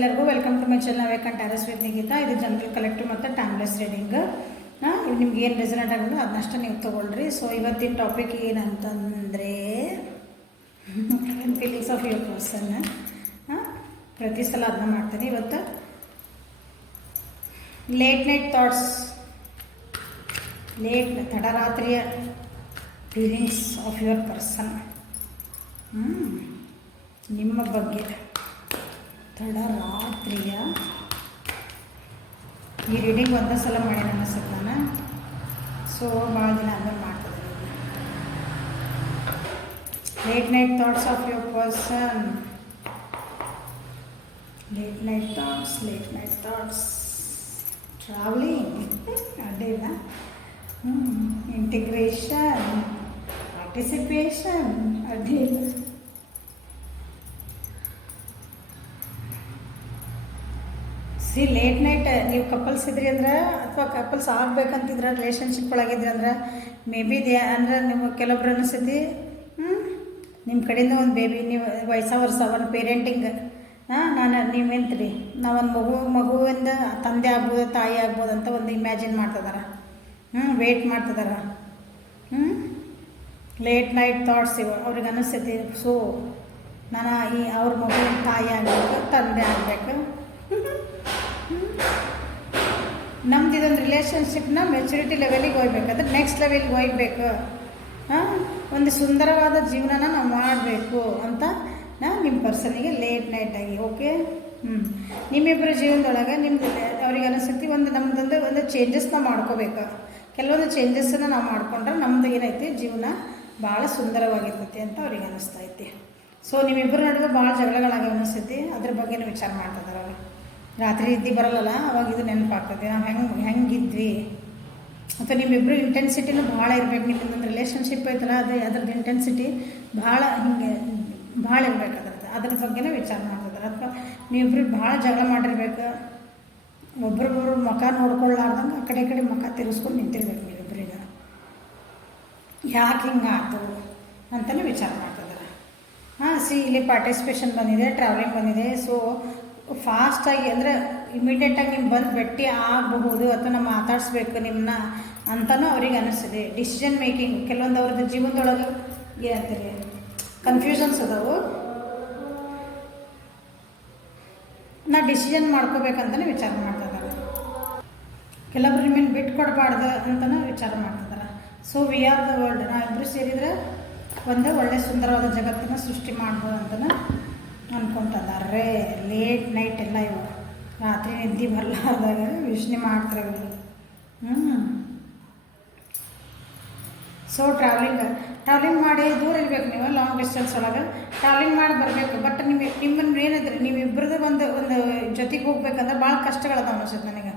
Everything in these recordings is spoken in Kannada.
ಎಲ್ಲರಿಗೂ ವೆಲ್ಕಮ್ ಟು ಮೈ ಚಾನಲ್ ವೇಕನ್ ಟ್ಯಾರಸ್ ವಿತ್ ನಿಗಿತಾ. ಇದು ಜನರಲ್ ಕಲೆಕ್ಟಿವ್ ಮತ್ತು ಟೈಮ್ಲೆಸ್ ರೀಡಿಂಗ್. ನಿಮ್ಗೆ ಏನು ರೆಸನೇಟ್ ಆಗೋದು ಅದನ್ನಷ್ಟು ನೀವು ತೊಗೊಳ್ರಿ. ಸೊ ಇವತ್ತಿನ ಟಾಪಿಕ್ ಏನಂತಂದರೆ ಫೀಲಿಂಗ್ಸ್ ಆಫ್ ಯುವರ್ ಪರ್ಸನ್. ಪ್ರತಿ ಸಲ ಅದನ್ನ ಮಾಡ್ತೀನಿ. ಇವತ್ತು ಲೇಟ್ ನೈಟ್ ಥಾಟ್ಸ್, ತಡರಾತ್ರಿಯ ಫೀಲಿಂಗ್ಸ್ ಆಫ್ ಯುವರ್ ಪರ್ಸನ್, ನಿಮ್ಮ ಬಗ್ಗೆ ತಡರಾತ್ರಿಯ. ಈ ರೀಡಿಂಗ್ ಒಂದೇ ಸಲ ಮಾಡಿ ಅನಿಸುತ್ತೆ ನಾನು. ಸೊ ಭಾಳ ದಿನ ಆದ್ಮೇಲೆ ಮಾಡ್ತಿದ್ದೀನಿ. Late night thoughts of your person. Late night thoughts travelling ಅಡ್ಡಿಲ್ಲ. ಇಂಟಿಗ್ರೇಷನ್, ಪಾರ್ಟಿಸಿಪೇಷನ್ ಅಡ್ಡಿಲ್ಲ. ಲೇಟ್ ನೈಟ್ ನೀವು ಕಪಲ್ಸ್ ಇದ್ರಿ ಅಂದ್ರೆ, ಅಥವಾ ಕಪಲ್ಸ್ ಆಗ್ಬೇಕಂತಿದ್ರೆ, ರಿಲೇಷನ್ಶಿಪ್ ಒಳಗಿದ್ರಿ ಅಂದ್ರೆ, ಮೇ ಬಿ ಅಂದ್ರೆ ನಿಮಗೆ ಕೆಲವೊಬ್ರು ಅನಿಸ್ತೈತಿ ನಿಮ್ಮ ಕಡೆಯಿಂದ ಒಂದು ಬೇಬಿ, ನೀವು ವರ್ಷ ಒಂದು ಪೇರೆಂಟಿಂಗ್, ನೀವೆಂತ್ರಿ ನಾವೊಂದು ಮಗುವಿಂದ ತಂದೆ ಆಗ್ಬೋದು, ತಾಯಿ ಆಗ್ಬೋದು ಅಂತ ಒಂದು ಇಮ್ಯಾಜಿನ್ ಮಾಡ್ತಿದಾರ. ವೇಟ್ ಮಾಡ್ತಿದಾರ. ಲೇಟ್ ನೈಟ್ ಥಾಟ್ಸ್ ಇವು ಅವ್ರಿಗೆ ಅನಿಸ್ತೈತಿ. ಸೊ ನಾನು ಅವ್ರ ಮಗುವಿನ ತಾಯಿ ಆಗಬೇಕು, ತಂದೆ ಆಗಬೇಕು. ನಮ್ದು ಇದೊಂದು ರಿಲೇಷನ್ಶಿಪ್ನ ಮೆಚುರಿಟಿ ಲೆವೆಲಿಗೆ ಹೋಗ್ಬೇಕಂದ್ರೆ, ನೆಕ್ಸ್ಟ್ ಲೆವೆಲ್ಗೆ ಹೋಗ್ಬೇಕು, ಒಂದು ಸುಂದರವಾದ ಜೀವನನ ನಾವು ಮಾಡಬೇಕು ಅಂತ ನಿಮ್ಮ ಪರ್ಸನಿಗೆ ಲೇಟ್ ನೈಟಾಗಿ. ಓಕೆ, ನಿಮ್ಮಿಬ್ಬರ ಜೀವನದೊಳಗೆ ನಿಮ್ದು ಅವ್ರಿಗೆ ಅನಿಸ್ತೈತಿ ಒಂದು ಚೇಂಜಸ್ನ ಮಾಡ್ಕೋಬೇಕು. ಕೆಲವೊಂದು ಚೇಂಜಸ್ಸನ್ನು ನಾವು ಮಾಡಿಕೊಂಡ್ರೆ ನಮ್ಮದು ಏನೈತಿ ಜೀವನ ಭಾಳ ಸುಂದರವಾಗಿರ್ತೈತಿ ಅಂತ ಅವ್ರಿಗೆ ಅನ್ನಿಸ್ತೈತಿ. ಸೊ ನಿಮ್ಮಿಬ್ಬರ ನಡುವೆ ಭಾಳ ಜಗಳಗಳಾಗಿ ಅನಿಸ್ತೈತಿ. ಅದ್ರ ಬಗ್ಗೆನೂ ವಿಚಾರ ಮಾಡ್ತಿದ್ದಾರೆ ಅವರು. ರಾತ್ರಿ ಇದ್ದು ಬರಲ್ಲಲ್ಲ, ಅವಾಗ ಇದು ನೆನಪಾಗ್ತದೆ, ನಾವು ಹೆಂಗಿದ್ವಿ. ಅಥವಾ ನಿಮ್ಮಿಬ್ಬರು ಇಂಟೆನ್ಸಿಟಿನೂ ಭಾಳ ಇರಬೇಕು. ನಿಮ್ಮದೊಂದು ರಿಲೇಷನ್ಶಿಪ್ ಐತಲ್ಲ, ಅದ್ರದ್ದು ಇಂಟೆನ್ಸಿಟಿ ಭಾಳ ಇರಬೇಕು. ಅದ್ರ ಬಗ್ಗೆನೇ ವಿಚಾರ ಮಾಡ್ತಿದ್ದಾರೆ. ಅಥವಾ ನೀವಿಬ್ರು ಭಾಳ ಜಗಳ ಮಾಡಿರ್ಬೇಕು, ಒಬ್ರಿಗೊಬ್ರು ಮುಖ ನೋಡ್ಕೊಳ್ಳಾರ್ದಂಗೆ ಆ ಕಡೆ ಮುಖ ತಿರ್ಸ್ಕೊಂಡು ನಿಂತಿರ್ಬೇಕು ನೀವಿಬ್ಬರಿಗೆ. ಯಾಕೆ ಹಿಂಗಾಯ್ತು ಅಂತಲೇ ವಿಚಾರ ಮಾಡ್ತಿದ್ದಾರೆ. ಇಲ್ಲಿ ಪಾರ್ಟಿಸಿಪೇಷನ್ ಬಂದಿದೆ, ಟ್ರಾವೆಲಿಂಗ್ ಬಂದಿದೆ. ಸೊ ಫಾಸ್ಟಾಗಿ ಅಂದರೆ ಇಮಿಡಿಯೇಟಾಗಿ ನಿಮ್ಮ ಬಂದು ಭೇಟಿ ಆಗಬಹುದು ಅಥವಾ ನಾವು ಮಾತಾಡಿಸ್ಬೇಕು ನಿಮ್ಮನ್ನ ಅಂತಲೂ ಅವ್ರಿಗೆ ಅನ್ನಿಸ್ತಿದೆ. ಡಿಸಿಷನ್ ಮೇಕಿಂಗ್, ಕೆಲವೊಂದು ಅವ್ರದ್ದು ಜೀವನದೊಳಗೆ ಏನಂತೀರಿ ಕನ್ಫ್ಯೂಷನ್ಸ್ ಅದಾವು. ಡಿಸಿಷನ್ ಮಾಡ್ಕೋಬೇಕಂತಲೇ ವಿಚಾರ ಮಾಡ್ತಿದ್ದಾರೆ. ಕೆಲವೊಬ್ರು ನಿಮ್ಮನ್ನು ಬಿಟ್ಟು ಕೊಡಬಾರ್ದು ಅಂತಲೂ ವಿಚಾರ ಮಾಡ್ತಿದ್ದಾರೆ. So we are the world, ನಾವಿಬ್ಬರು ಸೇರಿದರೆ ಒಂದು ಒಳ್ಳೆ ಸುಂದರವಾದ ಜಗತ್ತನ್ನು ಸೃಷ್ಟಿ ಮಾಡ್ಬೋದು ಅಂತಲೂ ಅನ್ಕೊತಿದ್ದಾರೆ. ಲೇಟ್ ನೈಟ್ ಎಲ್ಲ ಇವಾಗ ರಾತ್ರಿ ನಿದ್ದೆ ಬರಲಾರ್ದಾಗ ಯೋಚನೆ ಮಾಡ್ತಾರೆ ಇವರು. ಸೊ ಟ್ರಾವೆಲಿಂಗ್ ಮಾಡಿ ದೂರ ಇರಬೇಕು. ನೀವು ಲಾಂಗ್ ಡಿಸ್ಟೆನ್ಸ್ ಒಳಗೆ ಟ್ರಾವೆಲಿಂಗ್ ಮಾಡಿ ಬರಬೇಕು. ಬಟ್ ನಿಮ್ಮನ್ನು ಏನಿದ್ರಿ ನೀವಿಬ್ಬರದ್ದು ಒಂದು ಜೊತೆಗೆ ಹೋಗ್ಬೇಕಂದ್ರೆ ಭಾಳ ಕಷ್ಟಗಳದ ಅನಿಸುತ್ತೆ ನನಗೆ.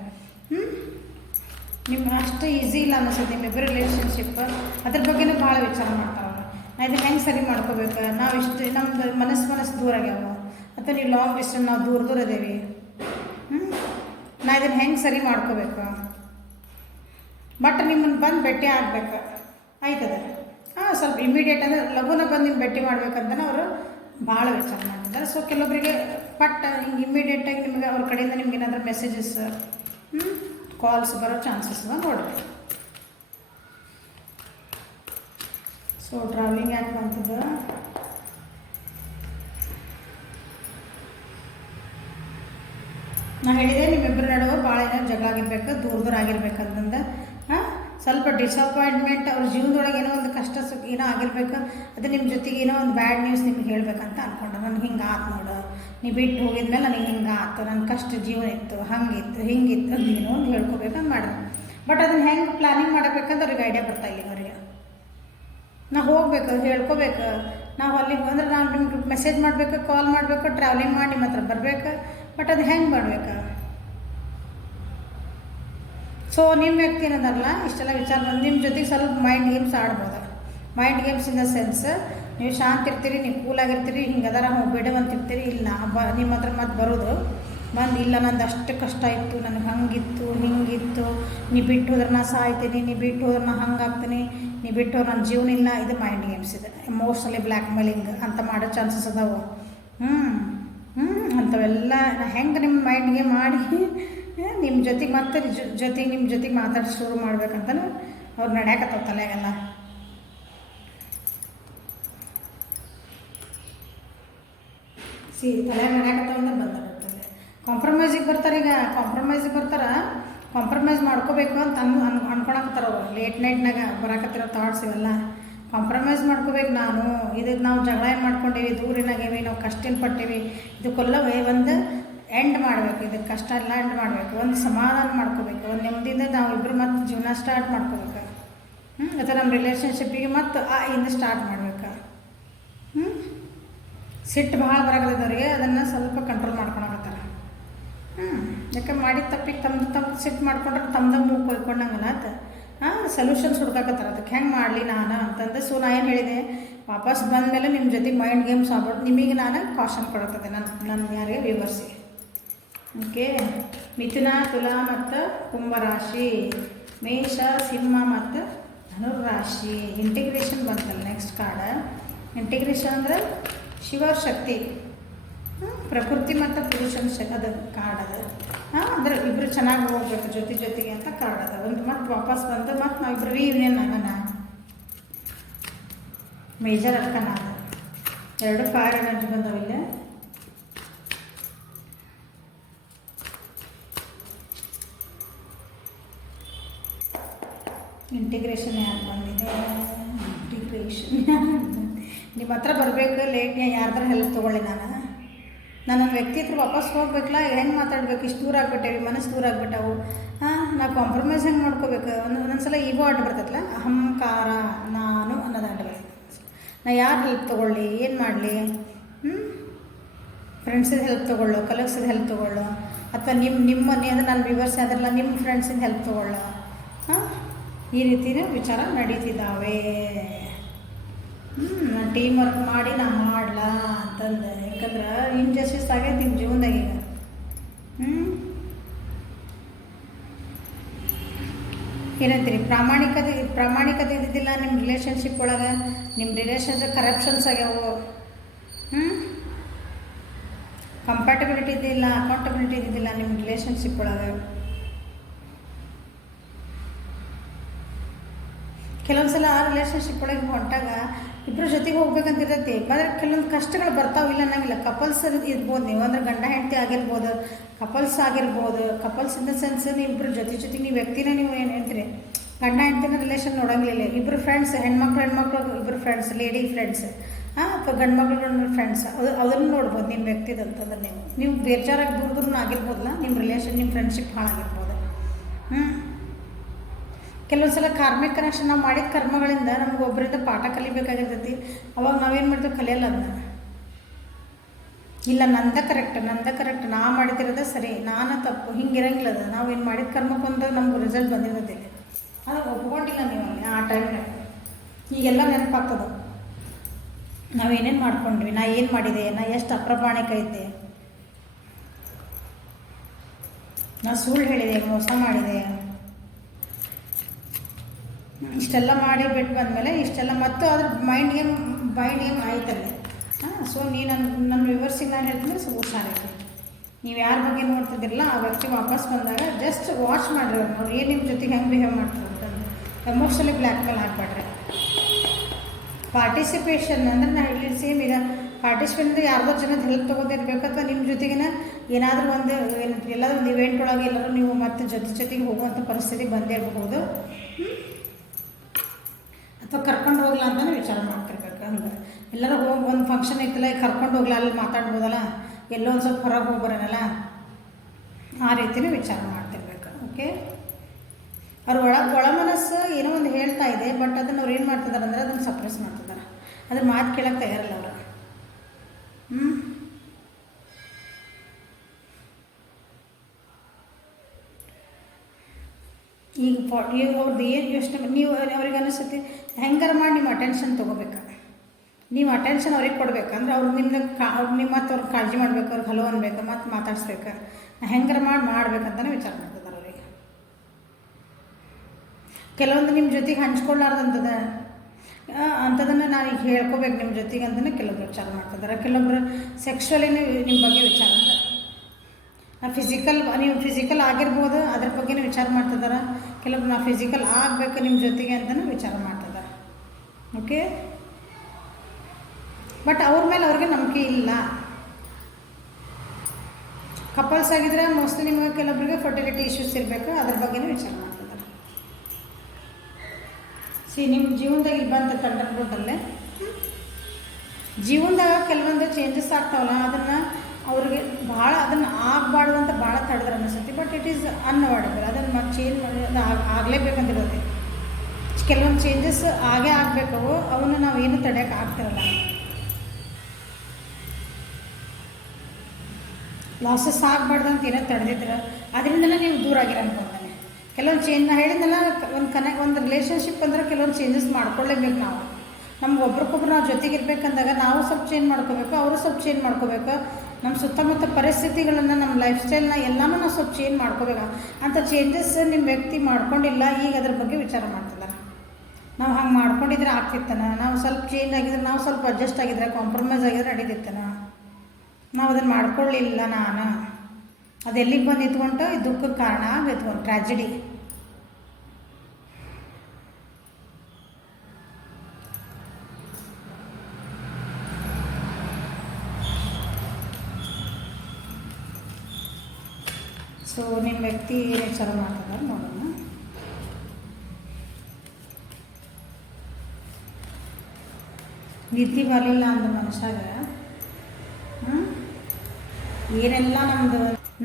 ನಿಮ್ಮ ಅಷ್ಟು ಈಸಿ ಇಲ್ಲ ಅನಿಸುತ್ತೆ ನಿಮ್ಮಿಬ್ಬರು ರಿಲೇಷನ್ಶಿಪ್. ಅದ್ರ ಬಗ್ಗೆನೂ ಭಾಳ ವಿಚಾರ ಮಾಡ್ತಾರೆ ಅವರು. ನಾ ಇದನ್ನು ಹೆಂಗೆ ಸರಿ ಮಾಡ್ಕೋಬೇಕು, ನಾವು ಇಷ್ಟು ನಮ್ಮದು ಮನಸ್ಸು ದೂರ ಆಗ್ಯಾವ, ಅಥವಾ ನೀವು ಲಾಂಗ್ ಡಿಸ್ಟೆನ್ಸ್ ನಾವು ದೂರ ಇದ್ದೀವಿ, ನಾ ಇದನ್ನು ಹೆಂಗೆ ಸರಿ ಮಾಡ್ಕೋಬೇಕು. ಬಟ್ ನಿಮ್ಮನ್ನು ಬಂದು ಭೇಟಿ ಆಗಬೇಕು ಆಯ್ತದೆ. ಸ್ವಲ್ಪ ಇಮಿಡಿಯೇಟ್ ಅಂದರೆ ಲಘುನ ಬಂದು ನಿಮ್ಮ ಭೇಟಿ ಮಾಡ್ಬೇಕಂತಲೇ ಅವರು ಭಾಳ ವಿಚಾರ ಮಾಡ್ತಿದ್ದಾರೆ. ಸೊ ಕೆಲವೊಬ್ಬರಿಗೆ ಹಿಂಗೆ ಇಮಿಡಿಯೇಟಾಗಿ ನಿಮಗೆ ಅವ್ರ ಕಡೆಯಿಂದ ನಿಮ್ಗೆ ಏನಾದರೂ ಮೆಸೇಜಸ್, ಕಾಲ್ಸ್ ಬರೋ ಚಾನ್ಸಸ್ ನೋಡಬೇಕು. ಸೊ ಟ್ರಾವೆಲಿಂಗ್ ಯಾಕೆ ಬಂತದ್ದು, ನಾ ಹೇಳಿದೆ ನಿಮ್ಮಿಬ್ಬರ ನಡುವೆ ಭಾಳ ಏನೋ ಜಗಳ ಆಗಿರ್ಬೇಕು, ದೂರ ಆಗಿರ್ಬೇಕಂತಂದು. ಸ್ವಲ್ಪ ಡಿಸಪಾಯಿಂಟ್ಮೆಂಟ್, ಅವ್ರ ಜೀವನದೊಳಗೆ ಏನೋ ಒಂದು ಕಷ್ಟ ಸುಖ ಏನೋ ಆಗಿರ್ಬೇಕು. ಅದು ನಿಮ್ಮ ಜೊತೆಗೆ ಏನೋ ಒಂದು ಬ್ಯಾಡ್ ನ್ಯೂಸ್ ನಿಮ್ಗೆ ಹೇಳ್ಬೇಕಂತ ಅಂದ್ಕೊಂಡೆ. ನನಗೆ ಹಿಂಗೆ ಆತು ನೋಡು, ನೀವು ಬಿಟ್ಟು ಹೋಗಿದ್ಮೇಲೆ ನನಗೆ ಹಿಂಗೆ ಆಯ್ತು, ನನ್ನ ಕಷ್ಟ ಜೀವನ ಇತ್ತು, ಹಂಗಿತ್ತು ಹಿಂಗಿತ್ತು ಅಂತ ಏನೋ ಒಂದು ಹೇಳ್ಕೊಬೇಕಂತ ಮಾಡಿದೆ. ಬಟ್ ಅದನ್ನು ಹೆಂಗೆ ಪ್ಲ್ಯಾನಿಂಗ್ ಮಾಡಬೇಕಂತ ಅವ್ರಿಗೆ ಐಡಿಯಾ ಬರ್ತಾಯಿಲ್ಲ. ಅವ್ರಿಗೆ ನಾವು ಹೋಗ್ಬೇಕು, ಹೇಳ್ಕೋಬೇಕು. ನಾವು ಅಲ್ಲಿಗೆ ಅಂದ್ರೆ ನಾವು ನಿಮ್ಗೆ ಮೆಸೇಜ್ ಮಾಡಬೇಕು, ಕಾಲ್ ಮಾಡಬೇಕು, ಟ್ರಾವೆಲಿಂಗ್ ಮಾಡಿ ನಿಮ್ಮ ಹತ್ರ ಬರಬೇಕು. ಬಟ್ ಅದು ಹೆಂಗೆ ಮಾಡ್ಬೇಕು. ಸೊ ನಿಮ್ಮ ವ್ಯಕ್ತಿ ಏನದಲ್ಲ ಇಷ್ಟೆಲ್ಲ ವಿಚಾರ ನಿಮ್ಮ ಜೊತೆಗೆ ಸ್ವಲ್ಪ ಮೈಂಡ್ ಗೇಮ್ಸ್ ಆಡ್ಬೋದು. Mind games in the sense, ನೀವು ಶಾಂತ ಇರ್ತೀರಿ, ನೀವು ಕೂಲಾಗಿರ್ತೀರಿ, ಹಿಂಗೆ ಅದರ ಬಿಡು ಅಂತಿರ್ತೀರಿ. ಇಲ್ಲ ನಿಮ್ಮ ಹತ್ರ ಮತ್ತೆ ಬರೋದು ಬಂದು, ಇಲ್ಲ ನಂದು ಅಷ್ಟು ಕಷ್ಟ ಇತ್ತು, ನನಗೆ ಹಂಗಿತ್ತು ಹಿಂಗಿತ್ತು, ನೀ ಬಿಟ್ಟು ಹೋದ್ರೆ ನಾ ಸಾಯ್ತೀನಿ, ನೀ ಬಿಟ್ಟು ಹೋದ್ರೆ ನಾ ಹಂಗಾಗ್ತೀನಿ, ನೀ ಬಿಟ್ಟು ಹೋದ್ರೆ ನನ್ನ ಜೀವನ ಇಲ್ಲ. ಇದು ಮೈಂಡ್ ಗೇಮ್ಸ್ ಇದೆ. ಎಮೋಷ್ನಲಿ ಬ್ಲ್ಯಾಕ್ ಮೇಲಿಂಗ್ ಅಂತ ಮಾಡೋ ಚಾನ್ಸಸ್ ಅದಾವೆ. ಅಂಥವೆಲ್ಲ ಹೆಂಗೆ ನಿಮ್ಮ ಮೈಂಡ್ಗೆ ಮಾಡಿ ನಿಮ್ಮ ಜೊತೆಗೆ ಮತ್ತೆ ನಿಮ್ಮ ಜೊತೆಗೆ ಮಾತಾಡಿ ಶುರು ಮಾಡ್ಬೇಕಂತನೂ ಅವ್ರು ನಡೆಯಕತ್ತವ ತಲೆಗೆಲ್ಲ. ತಲೆ ನಡೆಯಕತ್ತವ ಅಂದ್ರೆ ಬಂದಿರ್ತದೆ. ಕಾಂಪ್ರಮೈಸಿಗೆ ಬರ್ತಾರೆ. ಈಗ ಕಾಂಪ್ರಮೈಸಿಗೆ ಬರ್ತಾರೆ, ಕಾಂಪ್ರಮೈಸ್ ಮಾಡ್ಕೋಬೇಕು ಅಂತ ಅನ್ಕೊಳಕತ್ತಾರ ಅವ್ರು. ಲೇಟ್ ನೈಟ್ನಾಗ ಬರಾಕತ್ತಿರೋ ಥಾಟ್ಸ್ ಇವೆಲ್ಲ ಕಾಂಪ್ರಮೈಸ್ ಮಾಡ್ಕೋಬೇಕು. ಇದಕ್ಕೆ ನಾವು ಜಗಳ ಏನು ಮಾಡ್ಕೊಂಡೀವಿ, ದೂರಿನಾಗೇವಿ, ನಾವು ಕಷ್ಟ ಪಟ್ಟೀವಿ, ಇದಕ್ಕೆಲ್ಲವೇ ಒಂದು ಎಂಡ್ ಮಾಡಬೇಕು. ಇದಕ್ಕೆ ಕಷ್ಟ ಎಲ್ಲ ಎಂಡ್ ಮಾಡಬೇಕು, ಒಂದು ಸಮಾಧಾನ ಮಾಡ್ಕೋಬೇಕು, ಒಂದು ನೆಮ್ಮದಿಯಿಂದ ನಾವು ಇಬ್ಬರು ಮತ್ತೆ ಜೀವನ ಸ್ಟಾರ್ಟ್ ಮಾಡ್ಕೋಬೇಕು. ಅಥವಾ ನಮ್ಮ ರಿಲೇಷನ್ಶಿಪ್ಪಿಗೆ ಮತ್ತು ಇಂದ ಸ್ಟಾರ್ಟ್ ಮಾಡ್ಬೇಕು. ಸಿಟ್ಟು ಭಾಳ ಬರಾಕತ್ತವ್ರಿಗೆ ಅದನ್ನು ಸ್ವಲ್ಪ ಕಂಟ್ರೋಲ್ ಮಾಡ್ಕೊಳಕತ್ತಾರ. ಯಾಕೆ ಮಾಡಿದ ತಪ್ಪಿಗೆ ತಮ್ಮ ಸಿಟ್ಟು ಮಾಡ್ಕೊಂಡ್ರೆ ತಮ್ಮದ ಮೂಗು ಕೊಯ್ಕೊಂಡಂಗಲ್ಲ ಅಂತ ಸೊಲ್ಯೂಷನ್ಸ್ ಹುಡ್ಕಾಕತ್ತಾರ. ಅದಕ್ಕೆ ಹೆಂಗೆ ಮಾಡಲಿ ನಾನು ಅಂತಂದು. ಸೊ ನಾ ಏನು ಹೇಳಿದೆ, ವಾಪಸ್ ಬಂದ ಮೇಲೆ ನಿಮ್ಮ ಜೊತೆಗೆ ಮೈಂಡ್ ಗೇಮ್ಸ್ ಆಗ್ಬಿಟ್ಟು ನಿಮಗೆ ನಾನು ಕಾಷನ್ ಕೊಡ್ತದೆ ನನ್ನ ಯಾರಿಗೆ ವಿವರಿಸಿ. ಓಕೆ, ಮಿಥುನ, ತುಲಾ ಮತ್ತು ಕುಂಭರಾಶಿ, ಮೇಷ, ಸಿಂಹ ಮತ್ತು ಧನುರಾಶಿ. ಇಂಟಿಗ್ರೇಷನ್ ಬಂತಲ್ಲ ನೆಕ್ಸ್ಟ್ ಕಾರ್ಡ್. ಇಂಟಿಗ್ರೇಷನ್ ಅಂದರೆ ಶಿವಶಕ್ತಿ, ಪ್ರಕೃತಿ ಮತ್ತು ಪುರುಷನ ಅದು ಕಾರ್ಡ್ ಅದು. ಅಂದರೆ ಇಬ್ಬರು ಚೆನ್ನಾಗಿ ಹೋಗ್ಬೇಕು ಜೊತೆಗೆ ಅಂತ ಕಾರ್ಡ್ ಅದ. ಒಂದು ಮತ್ತೆ ವಾಪಸ್ ಬಂದು ಮತ್ತು ನಾವಿಬ್ಬರು ರೀಯೂನಿಯನ್ ಆಗೋಣ. ಮೇಜರ್ ಅರ್ಕನ ಅದು. 2 ಫೈರ್ ಎನರ್ಜಿ ಬಂದವಿಲ್ಲ. ಇಂಟಿಗ್ರೇಷನ್ ಯಾರು ಬಂದಿದೆ? ಇಂಟಿಗ್ರೇಷನ್ ನಿಮ್ಮ ಹತ್ರ ಬರಬೇಕು. ಲೇಟ್ನೇ ಯಾರ್ದಾರ ಹೆಲ್ಪ್ ತೊಗೊಳ್ಳಿ. ನನ್ನ ವ್ಯಕ್ತಿ ಹತ್ರ ವಾಪಸ್ ಹೋಗ್ಬೇಕಲ್ಲ. ಹೆಂಗೆ ಮಾತಾಡ್ಬೇಕು? ಇಷ್ಟು ದೂರ ಆಗ್ಬಿಟ್ಟೇವಿ, ಮನಸ್ಸು ದೂರ ಆಗ್ಬಿಟ್ಟವು. ನಾವು ಕಾಂಪ್ರಮೈಸ್ ಹೆಂಗೆ ಮಾಡ್ಕೋಬೇಕು? ಒಂದೊಂದ್ಸಲ ಈಗೋ ಅಡ್ಡ ಬರ್ತೈತಲ್ಲ, ಅಹಂಕಾರ ನಾನು ಅನ್ನೋದು ಅಡ್ಡ ಬರ್ತೈತೆ. ನಾ ಯಾರು ಹೆಲ್ಪ್ ತೊಗೊಳ್ಳಿ, ಏನು ಮಾಡಲಿ? ಫ್ರೆಂಡ್ಸಿದ ಹೆಲ್ಪ್ ತೊಗೊಳ್ಳೋ, ಕಲೀಗ್ಸಿದ ಹೆಲ್ಪ್ ತೊಗೊಳ್ಳೋ, ಅಥವಾ ನಿಮ್ಮ ಅಂದರೆ ನಾನು ವಿವರ್ಸ್ ಅದರಲ್ಲ ನಿಮ್ಮ ಫ್ರೆಂಡ್ಸಿದ ಹೆಲ್ಪ್ ತೊಗೊಳ್ಳೋ. ಈ ರೀತಿಯೂ ವಿಚಾರ ನಡೀತಿದ್ದಾವೆ. ನಾನು ಟೀಮ್ ವರ್ಕ್ ಮಾಡಿ ನಾ ಮಾಡಲಾ ಅಂತಂದು. ಯಾಕಂದ್ರೆ ಇನ್ಜಸ್ಟಿಸ್ ಆಗೈತೆ ನಿಮ್ಮ ಜೀವನದಾಗ ಈಗ. ಏನಂತೀರಿ? ಪ್ರಾಮಾಣಿಕತೆ ಇದ್ದಿದ್ದಿಲ್ಲ ನಿಮ್ಮ ರಿಲೇಷನ್ಶಿಪ್ ಒಳಗೆ. ನಿಮ್ಮ ರಿಲೇಷನ್ಶಿಪ್ ಕರಪ್ಷನ್ಸ್ ಆಗ್ಯಾವು. ಕಂಪ್ಯಾಟಬಿಲಿಟಿ ಇದ್ದಿಲ್ಲ, ಅಕೌಂಟಬಿಲಿಟಿ ಇದ್ದಿದ್ದಿಲ್ಲ ನಿಮ್ಮ ರಿಲೇಷನ್ಶಿಪ್ ಒಳಗೆ. ಕೆಲವೊಂದ್ಸಲ ಆ ರಿಲೇಷನ್ಶಿಪ್ ಒಳಗೆ ಹೊಂಟಾಗ ಇಬ್ಬರು ಜೊತೆಗೆ ಹೋಗ್ಬೇಕಂತಿರ್ತೈತಿ. ಆದರೆ ಕೆಲವೊಂದು ಕಷ್ಟಗಳು ಬರ್ತಾವಿಲ್ಲ ಅನ್ನಂಗಿಲ್ಲ. ಕಪಲ್ಸ್ ಇರ್ಬೋದು, ನೀವು ಅಂದರೆ ಗಂಡ ಹೆಂಡತಿ ಆಗಿರ್ಬೋದು, ಕಪಲ್ಸ್ ಆಗಿರ್ಬೋದು. ಕಪಲ್ಸ್ ಇನ್ ದ ಸೆನ್ಸ್ ನೀವು ಇಬ್ಬರು ಜೊತೆಗೆ ನೀವು ವ್ಯಕ್ತಿನ ನೀವು ಏನು ಹೇಳ್ತೀರಿ, ಗಂಡ ಹೆಂಡತಿನ ರಿಲೇಷನ್ ನೋಡೋಂಗಿಲ್ಲ. ಇಬ್ಬರು ಫ್ರೆಂಡ್ಸ್, ಹೆಣ್ಮಕ್ಳು ಇಬ್ಬರು ಫ್ರೆಂಡ್ಸ್, ಲೇಡಿ ಫ್ರೆಂಡ್ಸ್, ಅಥವಾ ಗಂಡು ಮಕ್ಳು ಫ್ರೆಂಡ್ಸ್, ಅದನ್ನು ನೋಡ್ಬೋದು ನಿಮ್ಮ ವ್ಯಕ್ತಿದಂತಂದ್ರೆ. ನೀವು ಬೇಜಾರಾಗಿ ದೂರದೂ ಆಗಿರ್ಬೋದಲ್ಲ, ನಿಮ್ಮ ರಿಲೇಷನ್, ನಿಮ್ಮ ಫ್ರೆಂಡ್ಶಿಪ್ ಹಾಳಾಗಿರ್ಬೋದು. ಕೆಲವೊಂದು ಸಲ ಕಾರ್ಮಿಕ ಕನೆಕ್ಷನ್ ನಾವು ಮಾಡಿದ ಕರ್ಮಗಳಿಂದ ನಮ್ಗೆ ಒಬ್ಬರಿಂದ ಪಾಠ ಕಲಿಬೇಕಾಗಿರ್ತೈತಿ. ಅವಾಗ ನಾವೇನು ಮಾಡ್ತೀವಿ? ಕಲಿಯಲ್ಲ ಅದನ್ನ. ಇಲ್ಲ ನಂದ ಕರೆಕ್ಟ್, ನಾ ಮಾಡಿದಿರೋದೇ ಸರಿ, ನಾನು ತಪ್ಪು, ಹಿಂಗಿರಂಗಿಲ್ಲ. ಅದು ನಾವೇನು ಮಾಡಿದ ಕರ್ಮಕ್ಕೊಂದು ನಮ್ಗೆ ರಿಸಲ್ಟ್ ಬಂದಿರೋದಿಲ್ಲ. ಅದು ಒಪ್ಕೊಂಡಿಲ್ಲ ನೀವು ಅಲ್ಲಿ ಆ ಟೈಮ್ನಾಗ. ಈಗೆಲ್ಲ ನೆನಪಾಗ್ತದೆ ನಾವೇನೇನು ಮಾಡ್ಕೊಂಡ್ವಿ, ನಾ ಏನು ಮಾಡಿದೆ, ನಾ ಎಷ್ಟು ಅಪ್ರಾಮಾಣಿಕ ಇದ್ದೆ, ನಾ ಸುಳ್ಳು ಹೇಳಿದೆ, ಮೋಸ ಮಾಡಿದೆ, ಇಷ್ಟೆಲ್ಲ ಮಾಡಿ ಬಿಟ್ಟು ಬಂದಮೇಲೆ ಇಷ್ಟೆಲ್ಲ ಮತ್ತು ಅದ್ರ ಮೈಂಡ್ ಗೇಮ್ ಆಯ್ತಲ್ಲಿ. ಸೊ ನನ್ನ ವಿವರ್ಸಿಗೆ ನಾನು ಹೇಳ್ತೀನಿ, ಸೊ ಹುಷಾರಾಗಿ ನೀವು ಯಾರ ಬಗ್ಗೆ ನೋಡ್ತಿದ್ದಿರಲ್ಲ ಆ ವ್ಯಕ್ತಿ ವಾಪಸ್ ಬಂದಾಗ ಜಸ್ಟ್ ವಾಚ್ ಮಾಡಿರಿ. ಅವ್ರು ಏನು ನಿಮ್ಮ ಜೊತೆಗೆ ಹೆಂಗೆ ಬಿಹೇವ್ ಮಾಡ್ತಾರೆ ಅಂತಂದು. ಎಮೋಷ್ನಲಿ ಬ್ಲ್ಯಾಕ್ ಮೇಲ್ ಹಾಕ್ಬೇಡ್ರಿ. ಪಾರ್ಟಿಸಿಪೇಷನ್ ಅಂದರೆ ನಾ ಹೇಳಿ ಸೇಮ್. ಈಗ ಪಾರ್ಟಿಸಿಪೇಟ್ ಅಂದರೆ ಯಾರ್ದೋ ಜನದ ಹೆಲ್ಪ್ ತೊಗೋದಿರ್ಬೇಕು, ಅಥವಾ ನಿಮ್ಮ ಜೊತೆಗಿನ ಏನಾದರೂ ಒಂದು ಎಲ್ಲಾದರೂ ಒಂದು ಇವೆಂಟ್ ಒಳಗೆ ಎಲ್ಲರೂ ನೀವು ಮತ್ತೆ ಜೊತೆಗೆ ಹೋಗುವಂಥ ಪರಿಸ್ಥಿತಿ ಬಂದೇ ಇರಬಹುದು. ಅಥವಾ ಕರ್ಕೊಂಡು ಹೋಗ್ಲಾ ಅಂತಲೇ ವಿಚಾರ ಮಾಡ್ತಿರ್ಬೇಕು. ಅಂದ್ರೆ ಎಲ್ಲರೂ ಹೋಗಿ ಒಂದು ಫಂಕ್ಷನ್ ಐತಲ್ಲ, ಕರ್ಕೊಂಡು ಹೋಗ್ಲಾ, ಅಲ್ಲಿ ಮಾತಾಡ್ಬೋದಲ್ಲ, ಎಲ್ಲೋ ಒಂದು ಸ್ವಲ್ಪ ಹೊರಗೆ ಹೋಗಿ ಬರೋಣಲ್ಲ, ಆ ರೀತಿಯೂ ವಿಚಾರ ಮಾಡ್ತಿರ್ಬೇಕು. ಓಕೆ, ಅವ್ರ ಒಳ ಮನಸ್ಸು ಏನೋ ಒಂದು ಹೇಳ್ತಾ ಇದೆ, ಬಟ್ ಅದನ್ನು ಅವ್ರು ಏನು ಮಾಡ್ತಿದ್ದಾರೆ ಅಂದರೆ ಅದನ್ನು ಸಪ್ರೆಸ್ ಮಾಡ್ತಿದ್ದಾರೆ. ಅದ್ರ ಮಾತು ಕೇಳೋಕ್ಕೆ ತಯಾರಲ್ಲ ಅವರು. ಈಗ ಅವ್ರದ್ದು ಏನು ಯೋಚನೆ, ನೀವು ಅವ್ರಿಗೆ ಅನಿಸುತ್ತೆ ಹೆಂಗಾರ ಮಾಡಿ ನಿಮ್ಮ ಅಟೆನ್ಷನ್ ತೊಗೋಬೇಕು. ನೀವು ಅಟೆನ್ಷನ್ ಅವ್ರಿಗೆ ಕೊಡ್ಬೇಕಂದ್ರೆ ಅವ್ರು ನಿಮ್ಮ ಮತ್ತು ಅವ್ರಿಗೆ ಕಾಳಜಿ ಮಾಡ್ಬೇಕು, ಅವ್ರಿಗೆ ಹಲೋ ಅನ್ಬೇಕು, ಮತ್ತು ಮಾತಾಡ್ಸ್ಬೇಕು. ಹೆಂಗಾರ ಮಾಡ್ಬೇಕಂತಲೇ ವಿಚಾರ ಮಾಡ್ತಿದ್ದಾರೆ ಅವರಿಗೆ. ಕೆಲವೊಂದು ನಿಮ್ಮ ಜೊತೆಗೆ ಹಂಚ್ಕೊಳ್ಳಾರ್ದಂಥದ ಅಂಥದನ್ನು ನಾನು ಈಗ ಹೇಳ್ಕೋಬೇಕು ನಿಮ್ಮ ಜೊತೆಗೆ ಅಂತಲೇ ಕೆಲವೊಬ್ರು ವಿಚಾರ ಮಾಡ್ತಿದ್ದಾರೆ. ಕೆಲವೊಬ್ರು ಸೆಕ್ಶುವಲಿನೇ ನಿಮ್ಮ ಬಗ್ಗೆ ವಿಚಾರ ನೀವು ಫಿಸಿಕಲ್ ಆಗಿರ್ಬೋದು, ಅದ್ರ ಬಗ್ಗೆನೂ ವಿಚಾರ ಮಾಡ್ತಿದ್ದಾರೆ. ಕೆಲವೊಬ್ರು ನಾವು ಫಿಸಿಕಲ್ ಆಗಬೇಕು ನಿಮ್ಮ ಜೊತೆಗೆ ಅಂತಲೂ ವಿಚಾರ ಮಾಡ್ತಿದ್ದಾರೆ. ಓಕೆ, ಬಟ್ ಅವ್ರ ಮೇಲೆ ಅವ್ರಿಗೆ ನಂಬಿಕೆ ಇಲ್ಲ. ಕಪಲ್ಸ್ ಆಗಿದ್ರೆ ಮೋಸ್ಟ್ಲಿ ನಿಮಗೆ ಕೆಲವೊಬ್ಬರಿಗೆ ಫರ್ಟಿಲಿಟಿ ಇಶ್ಯೂಸ್ ಇರಬೇಕು, ಅದ್ರ ಬಗ್ಗೆನೂ ವಿಚಾರ ಮಾಡ್ತಿದ್ದಾರೆ. ನಿಮ್ಮ ಜೀವನದಾಗ ಇಲ್ಲಿ ಬಂತ ತಂಡಲ್ಲೇ ಜೀವನದಾಗ ಕೆಲವೊಂದು ಚೇಂಜಸ್ ಆಗ್ತಾವಲ್ಲ, ಅದನ್ನು ಅವ್ರಿಗೆ ಭಾಳ ಅದನ್ನು ಆಗಬಾರ್ದು ಅಂತ ಭಾಳ ತಡೆದ್ರೆ ಅನಿಸುತ್ತೆ. But it is unavoidable. ಅದನ್ನು ಮತ್ತೆ ಚೇಂಜ್ ಮಾಡಿ ಆಗಲೇಬೇಕಂತಿರೋದೆ. ಕೆಲವೊಂದು ಚೇಂಜಸ್ ಆಗೇ ಆಗಬೇಕು, ಅವನ್ನ ನಾವೇನು ತಡೆಯೋಕೆ ಆಗ್ತಿರಲ್ಲ. ಲಾಸಸ್ ಆಗಬಾರ್ದು ಅಂತ ಏನೋ ತಡೆದಿದ್ರೆ ಅದರಿಂದಲೇ ನೀವು ದೂರ ಆಗಿರ ಅನ್ಕೊಂತಾನೆ. ಕೆಲವೊಂದು ಚೇಂಜ್ ನಾ ಹೇಳಿದ್ನಲ್ಲ, ಒಂದು ರಿಲೇಷನ್ಶಿಪ್ ಅಂದ್ರೆ ಕೆಲವೊಂದು ಚೇಂಜಸ್ ಮಾಡ್ಕೊಳ್ಳೇಬೇಕು. ನಮ್ಗೆ ಒಬ್ರಿಗೊಬ್ರು ನಾವು ಜೊತೆಗಿರ್ಬೇಕಂದಾಗ ನಾವು ಸ್ವಲ್ಪ ಚೇಂಜ್ ಮಾಡ್ಕೋಬೇಕು, ಅವರು ಸ್ವಲ್ಪ ಚೇಂಜ್ ಮಾಡ್ಕೋಬೇಕು. ನಮ್ಮ ಸುತ್ತಮುತ್ತ ಪರಿಸ್ಥಿತಿಗಳನ್ನು, ನಮ್ಮ ಲೈಫ್ ಸ್ಟೈಲ್ನ ಎಲ್ಲನೂ ನಾವು ಸ್ವಲ್ಪ ಚೇಂಜ್ ಮಾಡ್ಕೋಬೇಕು. ಅಂಥ ಚೇಂಜಸ್ ನಿಮ್ಮ ವ್ಯಕ್ತಿ ಮಾಡ್ಕೊಂಡಿಲ್ಲ. ಈಗ ಅದ್ರ ಬಗ್ಗೆ ವಿಚಾರ ಮಾಡ್ತಿದ್ದಾರೆ. ನಾವು ಹಂಗೆ ಮಾಡ್ಕೊಂಡಿದ್ರೆ ಆಗ್ತಿತ್ತಾನ, ನಾವು ಸ್ವಲ್ಪ ಚೇಂಜ್ ಆಗಿದ್ರೆ, ನಾವು ಸ್ವಲ್ಪ ಅಡ್ಜಸ್ಟ್ ಆಗಿದ್ರೆ, ಕಾಂಪ್ರಮೈಸ್ ಆಗಿದ್ರೆ ನಡೀತಿತ್ತಾನ. ನಾವು ಅದನ್ನು ಮಾಡ್ಕೊಳ್ಳಿಲ್ಲ. ನಾನು ಅದೆಲ್ಲಿಗೆ ಬಂದು ನಿಂತ್ಕೊಂಡು ದುಃಖಕ್ಕೆ ಕಾರಣ ಆಗಿತ್ತು, ಒಂದು ಟ್ರ್ಯಾಜಿಡಿ. ಸೊ ನಿಮ್ಮ ವ್ಯಕ್ತಿ ಏನು ವಿಚಾರ ಮಾಡ್ತಿದ್ದಾರೆ ನೋಡೋಣ. ನಿದ್ದೆ ಬರಲಿಲ್ಲ ಅಂದ ಮನುಷ್ಯಾಗ ಏನೆಲ್ಲ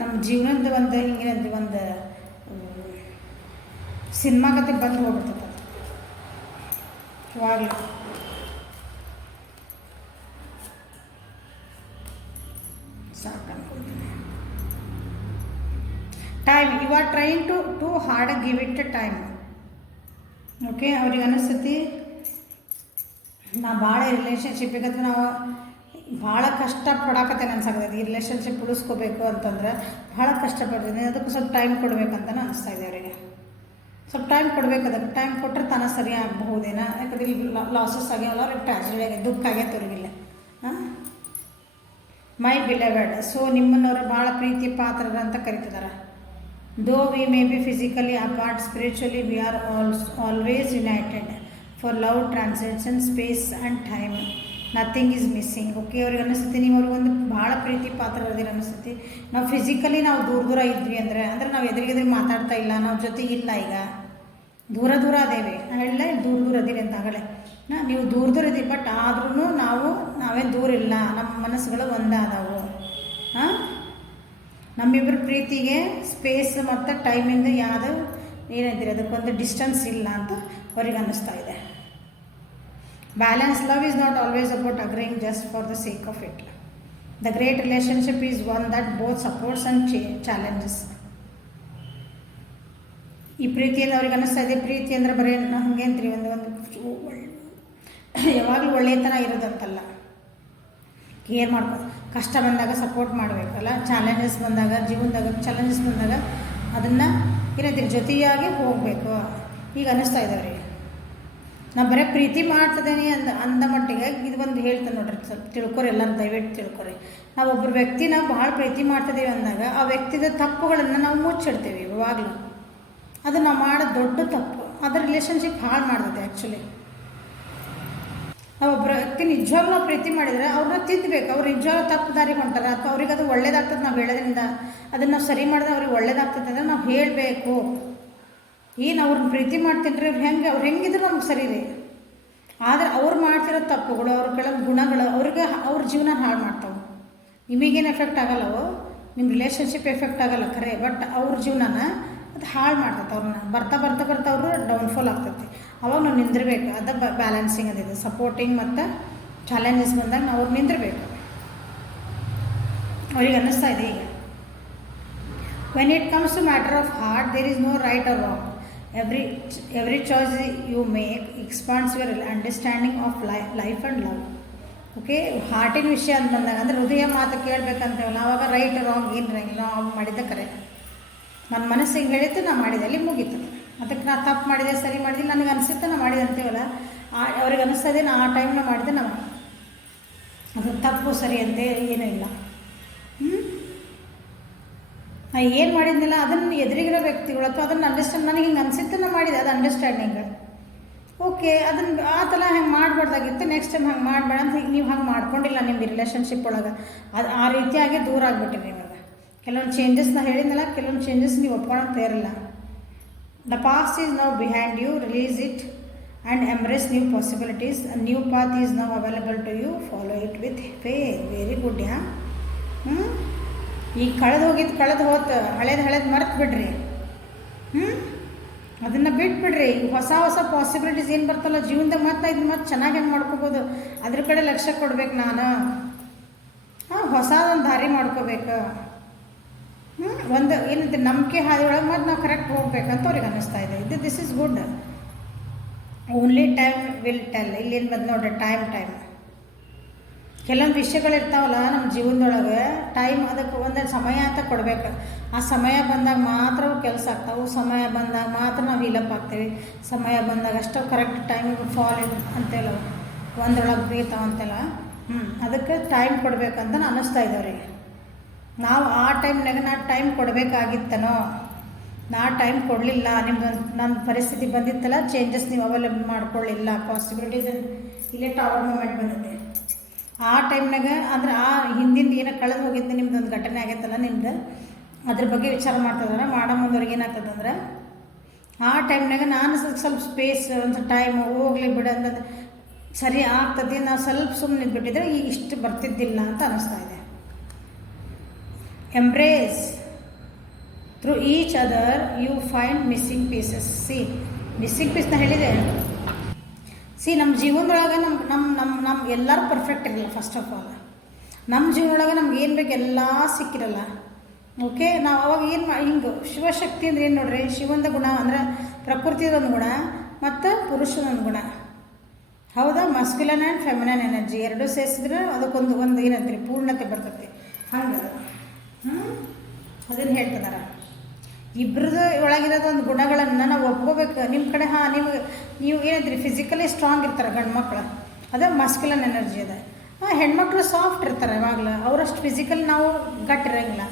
ನಮ್ಮ ಜೀವನದ ಒಂದು ಹಿಂಗೆ ಒಂದು ಸಿನಿಮಾ ಕತೆ ಬಂದು ಹೋಗ್ಬಿಡ್ತದೆ ಇವಾಗಲೂ. ಸಾಕು ಅನ್ಕೊಳ್ತೀನಿ. Time, you are trying too hard give it time. Okay, ಅವ್ರಿಗೆ ಅನಿಸ್ತತಿ ನಾ ಭಾಳ ರಿಲೇಷನ್ಶಿಪ್ಪಿಗೆ ನಾವು ಭಾಳ ಕಷ್ಟಪಡಾಕತ್ತೇನೆ ಅನ್ಸಾಕತ್ತೈತಿ. ಈ ರಿಲೇಷನ್ಶಿಪ್ ಉಳಿಸ್ಕೋಬೇಕು ಅಂತಂದ್ರೆ ಭಾಳ ಕಷ್ಟಪಡ್ತೀನಿ. ಅದಕ್ಕೆ ಸ್ವಲ್ಪ ಟೈಮ್ ಕೊಡಬೇಕಂತ ಅನಿಸ್ತಾ ಇದೆ ಅವರಿಗೆ. ಸ್ವಲ್ಪ ಟೈಮ್ ಕೊಡಬೇಕು. ಅದಕ್ಕೆ ಟೈಮ್ ಕೊಟ್ಟರೆ ತಾನೇ ಸರಿ ಆಗಬಹುದೇನೋ. ಯಾಕಂದ್ರೆ ಇಲ್ಲಿ ಲಾಸಸ್ ಆಗ್ಯಾವಲ್ಲ, ಅವ್ರಿಗೆ ಟ್ರಾಜಿಡಿ ಆಗಿ ದುಃಖ ಆಗೈತೆ ಅವ್ರಿಗಿಲ್ಲ. ಮೈ ಬಿಲವೆಡ್, ಸೊ ನಿಮ್ಮನ್ನವರು ಭಾಳ ಪ್ರೀತಿ ಪಾತ್ರರು ಅಂತ ಕರಿತಿದ್ದಾರೆ. Though we may be physically apart, spiritually we are always united. For love transaction space and time, nothing is missing. Okay, ಅವ್ರಿಗೆ ಅನಿಸ್ತತಿ ನೀವು ಅವ್ರಿಗೊಂದು ಭಾಳ ಪ್ರೀತಿ ಪಾತ್ರ ಅದಿರ ಅನಿಸ್ತತಿ. ನಾವು ಫಿಸಿಕಲಿ ನಾವು ದೂರ ಇದ್ವಿ ಅಂದರೆ ನಾವು ಎದುರಿಗೆ ಮಾತಾಡ್ತಾ ಇಲ್ಲ, ನಾವು ಜೊತೆಗಿಲ್ಲ, ಈಗ ದೂರ ಅದೇವೆ. ನಾವೆಲ್ಲ ದೂರ ಅದಿರಿ ಅಂತ ಆಗಲೇ ನೀವು ದೂರ ಇದ್ದೀವಿ. ಬಟ್ ಆದ್ರೂ ನಾವೇನು ದೂರ ಇಲ್ಲ, ನಮ್ಮ ಮನಸ್ಸುಗಳು ಒಂದಾದವು. ನಮ್ಮಿಬ್ಬರ ಪ್ರೀತಿಗೆ ಸ್ಪೇಸ್ ಮತ್ತು ಟೈಮಿಂದ ಯಾವುದು ಏನಿದ್ದೀರಿ ಅದಕ್ಕೊಂದು ಡಿಸ್ಟೆನ್ಸ್ ಇಲ್ಲ ಅಂತ ಅವ್ರಿಗೆ ಅನ್ನಿಸ್ತಾ ಇದೆ. Balance love is not always about agreeing just for the sake of it. The great relationship is one that both supports and challenges. ಈ ಪ್ರೀತಿಯಿಂದ ಅವ್ರಿಗೆ ಅನ್ನಿಸ್ತಾ ಇದೆ, ಪ್ರೀತಿ ಅಂದರೆ ಬರೀ ಹಂಗೆ ಅಂತೀರಿ ಒಂದು ಯಾವಾಗಲೂ ಒಳ್ಳೆಯತನ ಇರೋದಂತಲ್ಲ. ಕೇರ್ ಮಾಡ್ಕೊಂಡು ಕಷ್ಟ ಬಂದಾಗ ಸಪೋರ್ಟ್ ಮಾಡಬೇಕಲ್ಲ. ಚಾಲೆಂಜಸ್ ಬಂದಾಗ, ಜೀವನದಾಗ ಚಾಲೆಂಜಸ್ ಬಂದಾಗ ಅದನ್ನು ಏನಂತೀರಿ ಜೊತೆಯಾಗಿ ಹೋಗಬೇಕು. ಈಗ ಅನ್ನಿಸ್ತಾ ಇದೆ ಅವ್ರಿಗೆ. ನಾನು ಬರೀ ಪ್ರೀತಿ ಮಾಡ್ತಿದ್ದೇನೆ ಅಂದ ಮಟ್ಟಿಗೆ ಇದು ಒಂದು ಹೇಳ್ತೇನೆ ನೋಡ್ರಿ, ಸ್ವಲ್ಪ ತಿಳ್ಕೊರಿ, ಎಲ್ಲರೂ ದಯವಿಟ್ಟು ತಿಳ್ಕೊರಿ. ನಾವು ಒಬ್ಬರು ವ್ಯಕ್ತಿನ ಭಾಳ ಪ್ರೀತಿ ಮಾಡ್ತಿದ್ದೀವಿ ಅಂದಾಗ ಆ ವ್ಯಕ್ತಿದ ತಪ್ಪುಗಳನ್ನು ನಾವು ಮುಚ್ಚಿಡ್ತೀವಿ ಯಾವಾಗಲೂ. ಅದು ನಾವು ಮಾಡೋದು ದೊಡ್ಡ ತಪ್ಪು. ಅದರ ರಿಲೇಷನ್ಶಿಪ್ ಹಾಳು ಮಾಡ್ತದೆ ಆ್ಯಕ್ಚುಲಿ. ನಾವು ಒಬ್ಬರ ವ್ಯಕ್ತಿ ನಿಜವಾಗ್ಲೂ ನಾವು ಪ್ರೀತಿ ಮಾಡಿದರೆ ಅವ್ರನ್ನ ತಿದ್ದಬೇಕು. ಅವ್ರು ನಿಜವಾಗ್ಲೂ ತಪ್ಪು ದಾರಿಗೆ ಹೊಂಟಾರೆ ಅಥವಾ ಅವ್ರಿಗೆ ಅದು ಒಳ್ಳೇದಾಗ್ತದೆ ನಾವು ಹೇಳೋದ್ರಿಂದ, ಅದನ್ನು ನಾವು ಸರಿ ಮಾಡಿದ್ರೆ ಅವ್ರಿಗೆ ಒಳ್ಳೇದಾಗ್ತದೆ ಅಂದರೆ ನಾವು ಹೇಳಬೇಕು. ಏನು ಅವ್ರನ್ನ ಪ್ರೀತಿ ಮಾಡ್ತೀನಿ ರೀ, ಅವ್ರು ಹೆಂಗಿದ್ರು ನಮ್ಗೆ ಸರಿ ರೀ. ಆದರೆ ಅವ್ರು ಮಾಡ್ತಿರೋ ತಪ್ಪುಗಳು, ಅವ್ರ ಕೆಲವು ಗುಣಗಳು ಅವ್ರ ಜೀವನ ಹಾಳು ಮಾಡ್ತಾವೆ. ನಿಮಗೇನು ಎಫೆಕ್ಟ್ ಆಗಲ್ಲವೋ, ನಿಮ್ಮ ರಿಲೇಷನ್ಶಿಪ್ ಎಫೆಕ್ಟ್ ಆಗಲ್ಲ ಖರೆ, ಬಟ್ ಅವ್ರ ಜೀವನನ ಅದು ಹಾಳು ಮಾಡ್ತೈತೆ. ಅವ್ರನ್ನ ಬರ್ತಾ ಅವರು ಡೌನ್ಫಾಲ್ ಆಗ್ತೈತಿ. ಅವಾಗ ನಾವು ನಿಂದಿರಬೇಕು. ಅದು ಬ್ಯಾಲೆನ್ಸಿಂಗ್ ಅದಿದೆ. ಸಪೋರ್ಟಿಂಗ್ ಮತ್ತು ಚಾಲೆಂಜಸ್ ಬಂದಾಗ ನಾವು ಅವ್ರು ನಿಂದಿರಬೇಕು. ಅವ್ರಿಗೆ ಅನ್ನಿಸ್ತಾ ಇದೆ ಈಗ, when it comes to matter of heart there is no right or wrong. Every choice you make expands your understanding of life and love. Okay, ಹಾರ್ಟಿನ ವಿಷಯ ಅಂತ ಬಂದಾಗ ಅಂದರೆ ಹೃದಯ ಮಾತು ಕೇಳಬೇಕಂತೇವಲ್ಲ, ಆವಾಗ ರೈಟ್ ರಾಂಗ್ ಏನು ಇರಂಗಿಲ್ಲ. ನಾವು ಮಾಡಿದ್ದೆ ಕರೆ, ನನ್ನ ಮನಸ್ಸಿಗೆ ಹೇಳಿದ್ದು ನಾ ಮಾಡಿದೆ, ಅಲ್ಲಿ ಮುಗೀತು. ಅದಕ್ಕೆ ನಾ ತಪ್ಪು ಮಾಡಿದೆ, ಸರಿ ಮಾಡಿದಿಲ್ಲ, ನನಗೆ ಅನಿಸುತ್ತೆ ನಾ ಮಾಡಿದೆ ಅಂತೀವಲ್ಲ, ಅವ್ರಿಗೆ ಅನ್ನಿಸ್ತದೆ ನಾ ಆ ಟೈಮ್ನ ಮಾಡಿದೆ, ನಾವು ಅದು ತಪ್ಪು ಸರಿ ಅಂತ ಏನೂ ಇಲ್ಲ. ಏನು ಮಾಡಿದ್ನಿಲ್ಲ ಅದನ್ನು ಎದುರಿಗಿರೋ ವ್ಯಕ್ತಿಗಳು ಅಥವಾ ಅದನ್ನು ಅಂಡರ್ಸ್ಟ್ಯಾಂಡ್ ನನಗೆ ಹಿಂಗೆ ಅನಿಸಿದ್ದನ್ನು ಮಾಡಿದೆ, ಅದು ಅಂಡರ್ಸ್ಟ್ಯಾಂಡಿಂಗ್. ಓಕೆ, ಅದನ್ನು ಆ ಥರ ಹಂಗೆ ಮಾಡಬಾರ್ದಾಗಿತ್ತು, ನೆಕ್ಸ್ಟ್ ಟೈಮ್ ಹಂಗೆ ಮಾಡಬೇಡ ಅಂತ ನೀವು ಹಂಗೆ ಮಾಡ್ಕೊಂಡಿಲ್ಲ ನಿಮ್ಮ ರಿಲೇಷನ್ಶಿಪ್ ಒಳಗೆ. ಅದು ಆ ರೀತಿಯಾಗಿ ದೂರ ಆಗಿಬಿಟ್ಟಿರಿ ನಿಮಗೆ. ಕೆಲವೊಂದು ಚೇಂಜಸ್ನ ಹೇಳಿದ್ನಲ್ಲ, ಕೆಲವೊಂದು ಚೇಂಜಸ್ ನೀವು ಒಪ್ಕೊಳ್ಳೋಕೆ ತಯಾರಿಲ್ಲ. The past is now behind you, release it and embrace new possibilities. New path is now available to you, follow it with faith. Very good. ಈಗ ಕಳೆದು ಹೋತು, ಹಳೇದು ಮರೆತು ಬಿಡ್ರಿ. ಅದನ್ನು ಬಿಟ್ಬಿಡ್ರಿ. ಈಗ ಹೊಸ ಪಾಸಿಬಿಲಿಟೀಸ್ ಏನು ಬರ್ತಲ್ಲ ಜೀವನದಾಗ, ಮತ್ತೆ ಚೆನ್ನಾಗಿ ಹೆಂಗೆ ಮಾಡ್ಕೋಬೋದು ಅದ್ರ ಕಡೆ ಲಕ್ಷ್ಯ ಕೊಡ್ಬೇಕು ನಾನು. ಹೊಸದೊಂದು ದಾರಿ ಮಾಡ್ಕೋಬೇಕು. ಒಂದು ಏನಿದೆ ನಂಬಿಕೆ ಹಾದಿಯೊಳಗೆ ಮತ್ತು ನಾವು ಕರೆಕ್ಟ್ ಹೋಗ್ಬೇಕಂತ ಅವ್ರಿಗೆ ಅನ್ನಿಸ್ತಾ ಇದೆ. This is good. Only time will tell. ಇಲ್ಲೇನು ಬಂದು ನೋಡ್ರಿ, ಟೈಮ್ ಕೆಲವೊಂದು ವಿಷಯಗಳಿರ್ತಾವಲ್ಲ ನಮ್ಮ ಜೀವನದೊಳಗೆ, ಟೈಮ್ ಅದಕ್ಕೆ ಒಂದು ಸಮಯ ಅಂತ ಕೊಡಬೇಕು. ಆ ಸಮಯ ಬಂದಾಗ ಮಾತ್ರ ಅವು ಕೆಲಸ ಆಗ್ತಾವೆ, ಸಮಯ ಬಂದಾಗ ಮಾತ್ರ ನಾವು ಹೀಲಪ್ ಆಗ್ತೀವಿ, ಸಮಯ ಬಂದಾಗ ಅಷ್ಟು ಕರೆಕ್ಟ್ ಟೈಮಿಗೆ ಫಾಲ್ ಅಂತೆಲ್ಲ ಒಂದರೊಳಗೆ ಬೀಳ್ತಾವೆ ಅಂತೆಲ್ಲ. ಅದಕ್ಕೆ ಟೈಮ್ ಕೊಡಬೇಕಂತ ಅನ್ನಿಸ್ತಾ ಇದ್ದವ್ರಿಗೆ. ನಾವು ಆ ಟೈಮ್ನಾಗ ಟೈಮ್ ಕೊಡಬೇಕಾಗಿತ್ತನೋ, ನಾ ಟೈಮ್ ಕೊಡಲಿಲ್ಲ, ನಿಮ್ದು ನನ್ನ ಪರಿಸ್ಥಿತಿ ಬಂದಿತ್ತಲ್ಲ, ಚೇಂಜಸ್ ನೀವು ಅವೈಲೇಬಲ್ ಮಾಡ್ಕೊಳ್ಳಿಲ್ಲ, ಪಾಸಿಬಿಲಿಟೀಸ್ ಇಲ್ಲೇ ಟವರ್ ಮೂಮೆಂಟ್ ಬಂದಿದೆ. ಆ ಟೈಮ್ನಾಗ ಅಂದ್ರೆ ಆ ಹಿಂದಿಂದ ಏನೋ ಕಳೆದು ಹೋಗಿದ್ದು ನಿಮ್ದೊಂದು ಘಟನೆ ಆಗೈತಲ್ಲ ನಿಮ್ದು, ಅದ್ರ ಬಗ್ಗೆ ವಿಚಾರ ಮಾಡ್ತಿದ್ದಾರೆ. ಮಾಡೋ ಮುಂದವ್ರಿಗೆ ಏನಾಗ್ತದಂದ್ರೆ, ಆ ಟೈಮ್ನಾಗ ನಾನು ಸ್ವಲ್ಪ ಸ್ಪೇಸ್, ಒಂದು ಟೈಮ್ ಹೋಗ್ಲಿ ಬಿಡು ಅನ್ನೋದು ಸರಿ ಆಗ್ತದೆ, ನಾವು ಸ್ವಲ್ಪ ಸುಮ್ಮನೆ ಬಿಟ್ಟಿದ್ರೆ ಈಗ ಇಷ್ಟು ಬರ್ತಿದ್ದಿಲ್ಲ ಅಂತ ಅನ್ನಿಸ್ತಾ ಇದೆ. Embrace through each other you find missing pieces. Missing ಪೀಸ್ನ ಹೇಳಿದೆ. ನಮ್ಮ ಜೀವನದೊಳಗೆ ನಮ್ಮ ಎಲ್ಲರೂ ಪರ್ಫೆಕ್ಟ್ ಇರಲ್ಲ. ಫಸ್ಟ್ ಆಫ್ ಆಲ್ ನಮ್ಮ ಜೀವನದೊಳಗೆ ನಮ್ಗೆ ಏನು ಬೇಕು ಎಲ್ಲ ಸಿಕ್ಕಿರಲ್ಲ. ಓಕೆ, ನಾವು ಅವಾಗ ಏನು ಹಿಂಗೆ ಶಿವಶಕ್ತಿ ಅಂದ್ರೆ ಏನು ನೋಡ್ರಿ, ಶಿವಂದ ಗುಣ ಅಂದರೆ ಪ್ರಕೃತಿದೊಂದು ಗುಣ ಮತ್ತು ಪುರುಷನೊಂದು ಗುಣ. ಹೌದಾ? ಮಸ್ಕ್ಯುಲನ್ ಆ್ಯಂಡ್ ಫೆಮಿನನ್ ಎನರ್ಜಿ ಎರಡೂ ಸೇರಿಸಿದ್ರೆ ಅದಕ್ಕೊಂದು ಏನಂತೀರಿ, ಪೂರ್ಣತೆ ಬರ್ತೈತಿ. ಹಂಗೆ ಅದನ್ನು ಹೇಳ್ತಿದಾರೆ. ಇಬ್ಬರದ್ದು ಒಳಗಿರೋದು ಒಂದು ಗುಣಗಳನ್ನು ನಾವು ಒಪ್ಕೋಬೇಕು. ನಿಮ್ಮ ಕಡೆ ನೀವು ಏನಂತೀರಿ, ಫಿಸಿಕಲಿ ಸ್ಟ್ರಾಂಗ್ ಇರ್ತಾರೆ ಗಂಡು ಮಕ್ಕಳು, ಅದೇ ಮಸ್ಕ್ಯುಲನ್ ಎನರ್ಜಿ ಅದ. ಹೆಣ್ಮಕ್ಳು ಸಾಫ್ಟ್ ಇರ್ತಾರೆ ಯಾವಾಗಲೂ, ಅವರಷ್ಟು ಫಿಸಿಕಲ್ ನಾವು ಗಟ್ಟಿರಂಗಿಲ್ಲ,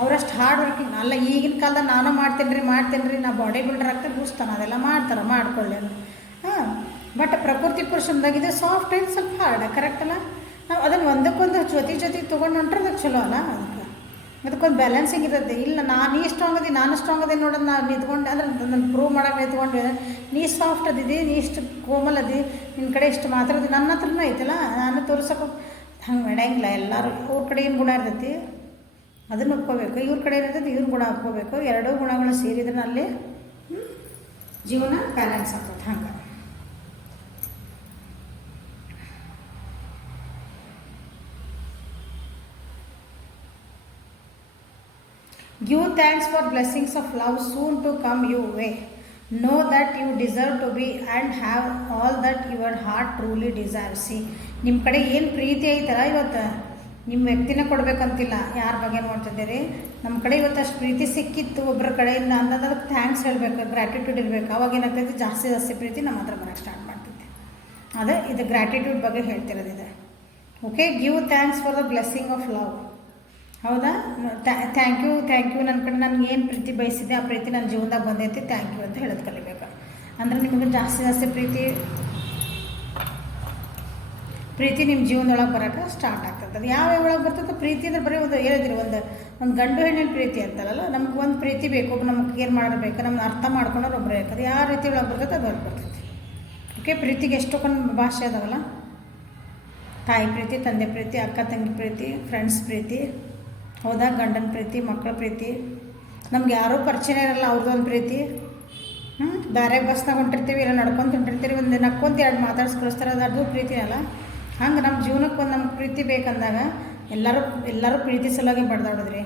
ಅವರಷ್ಟು ಹಾರ್ಡ್ ವರ್ಕಿಂಗ್ ಅಲ್ಲ. ಈಗಿನ ಕಾಲದಾಗ ನಾನು ಮಾಡ್ತೇನೆ ರೀ ನಾ ಬಾಡಿ ಬಿಲ್ಡರ್ ಆಗ್ತೇನೆ ಬೂಸ್ತಾನೆ, ಅದೆಲ್ಲ ಮಾಡ್ಕೊಳ್ಳಿ. ಬಟ್ ಪ್ರಕೃತಿ ಪುರುಷಂದಾಗಿದೆ ಸಾಫ್ಟ್ ಏನು ಸ್ವಲ್ಪ ಹಾರ್ಡ್, ಕರೆಕ್ಟ್ ಅಲ್ಲ? ನಾವು ಅದನ್ನು ಒಂದಕ್ಕೊಂದು ಜೊತೆ ತೊಗೊಂಡು ಹೊಂಟ್ರೆ ಅದಕ್ಕೆ ಚಲೋ ಅಲ್ಲ. ಅದಕ್ಕೊಂದು ಬ್ಯಾಲೆನ್ಸಿಂಗ್ ಇರುತ್ತೆ. ಇಲ್ಲ ನಾನು ಸ್ಟ್ರಾಂಗ್ ಅದೇ ನೋಡೋದು, ನಾನು ನಿಂತ್ಕೊಂಡು ಅಂದ್ರೆ ನನ್ನ ಪ್ರೂವ್ ಮಾಡೋಕೆ ನಿಂತ್ಕೊಂಡು, ನೀ ಸಾಫ್ಟ್ ಅದಿದ್ದಿ, ನೀ ಇಷ್ಟು ಕೋಮಲ್ ಅದಿ, ನಿನ್ನ ಕಡೆ ಇಷ್ಟು ಮಾತಾಡೋದು ನನ್ನ ಹತ್ರನೂ ಐತಲ್ಲ, ನಾನು ತೋರ್ಸೋಕೆ ಹಂಗೆ ನಡೆಯಂಗಿಲ್ಲ. ಎಲ್ಲರೂ ಅವ್ರ ಕಡೆ ಏನು ಗುಣ ಇರ್ತೈತಿ ಅದನ್ನು ಒಪ್ಕೋಬೇಕು, ಇವ್ರ ಕಡೆ ಏನಿರ್ತೈತಿ ಇವ್ರ ಗುಣ ಒಪ್ಕೋಬೇಕು. ಎರಡೂ ಗುಣಗಳು ಸೇರಿದ್ರೆ ಅಲ್ಲಿ ಜೀವನ ಬ್ಯಾಲೆನ್ಸ್ ಆಗ್ತದೆ. ಹಂಗೆ give thanks for blessings of love soon to come your way. Know that you deserve to be and have all that your heart truly desires. ನಿಮ್ಮ ಕಡೆ ಏನು ಪ್ರೀತಿ ಐತಲ್ಲ, ಇವತ್ತು ನಿಮ್ಮ ವ್ಯಕ್ತಿನ ಕೊಡಬೇಕಂತಿಲ್ಲ, ಯಾರ ಬಗ್ಗೆ ನೋಡ್ತಿದ್ದೀರಿ, ನಮ್ಮ ಕಡೆ ಇವತ್ತು ಅಷ್ಟು ಪ್ರೀತಿ ಸಿಕ್ಕಿತ್ತು ಒಬ್ಬರ ಕಡೆಯಿಂದ ಅನ್ನೋದಕ್ಕೆ ಥ್ಯಾಂಕ್ಸ್ ಹೇಳಬೇಕು, ಗ್ರ್ಯಾಟಿಟ್ಯೂಡ್ ಇರಬೇಕು. ಅವಾಗ ಏನಾಗ್ತೈತಿ, ಜಾಸ್ತಿ ಪ್ರೀತಿ ನಮ್ಮ ಹತ್ರ ಬರೋಕ್ಕೆ ಸ್ಟಾರ್ಟ್ ಮಾಡ್ತೈತಿ. ಅದೇ ಇದು ಗ್ರ್ಯಾಟಿಟ್ಯೂಡ್ ಬಗ್ಗೆ ಹೇಳ್ತಿರೋದಿದೆ. Okay, give thanks for the blessing of love. ಹೌದಾ? ಥ್ಯಾಂಕ್ ಯು ನನ್ನ ಕಡೆ ನನಗೆ ಏನು ಪ್ರೀತಿ ಬಯಸಿದೆ ಆ ಪ್ರೀತಿ ನನ್ನ ಜೀವನದಾಗ ಬಂದೈತಿ, ಥ್ಯಾಂಕ್ ಯು ಅಂತ ಹೇಳೋದು ಕಲಿಬೇಕು. ಅಂದರೆ ನಿಮಗೆ ಜಾಸ್ತಿ ಪ್ರೀತಿ ನಿಮ್ಮ ಜೀವನದೊಳಗೆ ಬರೋಕ್ಕೆ ಸ್ಟಾರ್ಟ್ ಆಗ್ತದೆ. ಅದು ಯಾವ ಒಳಗೆ ಬರ್ತದೆ ಪ್ರೀತಿ ಅಂದರೆ ಬರೀ ಒಂದು ಗಂಡು ಹೆಣ್ಣಿನ ಪ್ರೀತಿ ಅಂತಾರಲ್ಲ, ನಮ್ಗೆ ಒಂದು ಪ್ರೀತಿ ಬೇಕು, ಒಬ್ಬ ನಮ್ಗೆ ಕೇರ್ ಮಾಡಬೇಕು, ನಮ್ಗೆ ಅರ್ಥ ಮಾಡ್ಕೊಂಡ್ರೆ ಒಬ್ಬರು ಇರ್ತದೆ. ಯಾವ ರೀತಿ ಒಳಗೆ ಬರ್ತದೆ ಅದು ಬರ್ತೈತಿ. ಓಕೆ, ಪ್ರೀತಿಗೆ ಎಷ್ಟೊಂದು ಭಾಷೆ ಅದಾವಲ್ಲ, ತಾಯಿ ಪ್ರೀತಿ, ತಂದೆ ಪ್ರೀತಿ, ಅಕ್ಕ ತಂಗಿ ಪ್ರೀತಿ, ಫ್ರೆಂಡ್ಸ್ ಪ್ರೀತಿ, ಹೌದಾ, ಗಂಡನ ಪ್ರೀತಿ, ಮಕ್ಕಳ ಪ್ರೀತಿ, ನಮ್ಗೆ ಯಾರೂ ಪರಿಚಯ ಇರಲ್ಲ ಅವ್ರದ್ದೊಂದು ಪ್ರೀತಿ. ಬೇರೆ ಬಸ್ನಾಗ ಹೊಂಟಿರ್ತೀವಿ, ಇಲ್ಲ ನಡ್ಕೊಂಡು ಹೊಂಟಿರ್ತೀವಿ, ಒಂದು ನಕ್ಕೊಂತ ಎರಡು ಮಾತಾಡ್ಸಿ ಕಳಿಸ್ತಾರೆ, ಅದು ಪ್ರೀತಿ ಅಲ್ಲ. ಹಂಗೆ ನಮ್ಮ ಜೀವನಕ್ಕೆ ಒಂದು ನಮ್ಗೆ ಪ್ರೀತಿ ಬೇಕಂದಾಗ ಎಲ್ಲರೂ ಪ್ರೀತಿ ಸಲುವಾಗಿ ಬಡ್ದಾಡೋದ್ರಿ.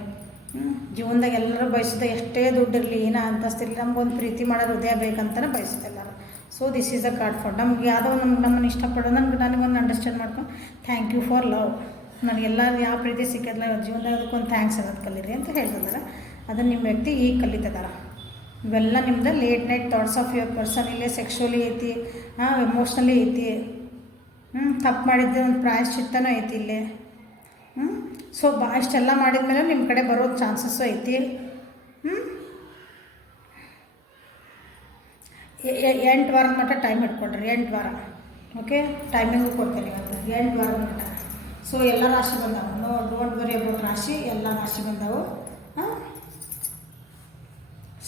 ಜೀವನದಾಗ ಎಲ್ಲರೂ ಬಯಸೋದು, ಎಷ್ಟೇ ದುಡ್ಡಿರಲಿ ಏನೋ ಅಂತಸ್ತಿರಲಿ, ನಮ್ಗೊಂದು ಪ್ರೀತಿ ಮಾಡೋದು ಹೃದಯ ಬೇಕಂತಲೇ ಬಯಸುತ್ತೆ ಎಲ್ಲರೂ. So this is a card for ನಮ್ಗೆ ಯಾವುದೋ ನಮ್ಮನ್ನು ಇಷ್ಟಪಡೋ ನನಗೊಂದು ಅಂಡರ್ಸ್ಟ್ಯಾಂಡ್ ಮಾಡ್ಕೊಂಡು ಥ್ಯಾಂಕ್ ಯು ಫಾರ್ ಲವ್. ನನಗೆಲ್ಲ ಯಾವ ಪ್ರೀತಿ ಸಿಕ್ಕಿದ್ಲ ಜೀವನದಾಗ ಅದಕ್ಕೊಂದು ಥ್ಯಾಂಕ್ಸ್ ಅನ್ನೋದು ಕಲೀರಿ ಅಂತ ಹೇಳ್ತಿದ್ದಾರೆ. ಅದನ್ನು ನಿಮ್ಮ ವ್ಯಕ್ತಿ ಈಗ ಕಲಿತಿದ್ದಾರೆ. ಇವೆಲ್ಲ ನಿಮ್ದು late night thoughts of your person. ಇಲ್ಲೇ ಸೆಕ್ಷುವಲಿ ಐತಿ, ಎಮೋಷ್ನಲಿ ಐತಿ, ತಪ್ಪು ಮಾಡಿದ್ದೆ ಒಂದು ಪ್ರಾಯಶ್ಚಿತ್ತನೂ ಐತಿ ಇಲ್ಲಿ. ಸೊ ಇಷ್ಟೆಲ್ಲ ಮಾಡಿದ ಮೇಲೆ ನಿಮ್ಮ ಕಡೆ ಬರೋ ಚಾನ್ಸಸ್ಸು ಐತಿ. 8 ವಾರದ ಮಟ್ಟ ಟೈಮ್ ಇಟ್ಕೊಳ್ರಿ, 8 ವಾರ. ಓಕೆ, ಟೈಮಿಂಗು ಕೊಡ್ತೇನೆ ಇವತ್ತು 8 ವಾರದ ಮಟ್ಟ. ಸೊ ಎಲ್ಲ ರಾಶಿ ಬಂದಾವೆ, ನೋ ಡೋಂಟ್ ವರಿ ಅಬೌಟ್ ರಾಶಿ, ಎಲ್ಲ ರಾಶಿ ಬಂದಾವೆ.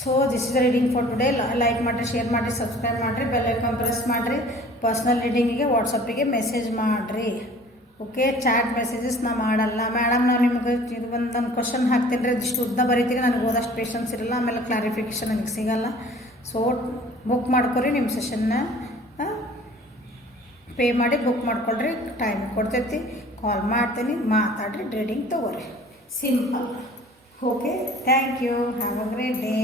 So this is the reading for today. Like ಮಾಡಿರಿ, ಶೇರ್ ಮಾಡಿರಿ, ಸಬ್ಸ್ಕ್ರೈಬ್ ಮಾಡಿರಿ, ಬೆಲ್ ಐಕಾನ್ ಪ್ರೆಸ್ ಮಾಡಿರಿ. ಪರ್ಸ್ನಲ್ ರೀಡಿಂಗಿಗೆ ವಾಟ್ಸಪ್ಪಿಗೆ ಮೆಸೇಜ್ ಮಾಡಿರಿ. ಓಕೆ, ಚಾಟ್ ಮೆಸೇಜಸ್ ನಾ ಮಾಡಲ್ಲ ಮೇಡಮ್. ನಾವು ನಿಮ್ಗೆ ಇದು ಒಂದು ಕ್ವಶನ್ ಹಾಕ್ತೀನಿ ರೀ, ಇದಿಷ್ಟು ಉದ್ದ ಬರೀತೀನಿ, ನನಗೆ ಓದಷ್ಟು ಪೇಷನ್ಸ್ ಇರಲ್ಲ, ಆಮೇಲೆ ಕ್ಲಾರಿಫಿಕೇಷನ್ ನನಗೆ ಸಿಗಲ್ಲ. ಸೊ ಬುಕ್ ಮಾಡ್ಕೊರಿ, ನಿಮ್ಮ ಸೆಷನ್ನ ಪೇ ಮಾಡಿ ಬುಕ್ ಮಾಡ್ಕೊಳ್ರಿ. ಟೈಮ್ ಕೊಡ್ತೈತಿ, ಕಾಲ್ ಮಾಡ್ತೀನಿ, ಮಾತಾಡ್ರಿ, ಟ್ರೇಡಿಂಗ್ ತೊಗೊರಿ. Simple. Okay, thank you. Have a great day.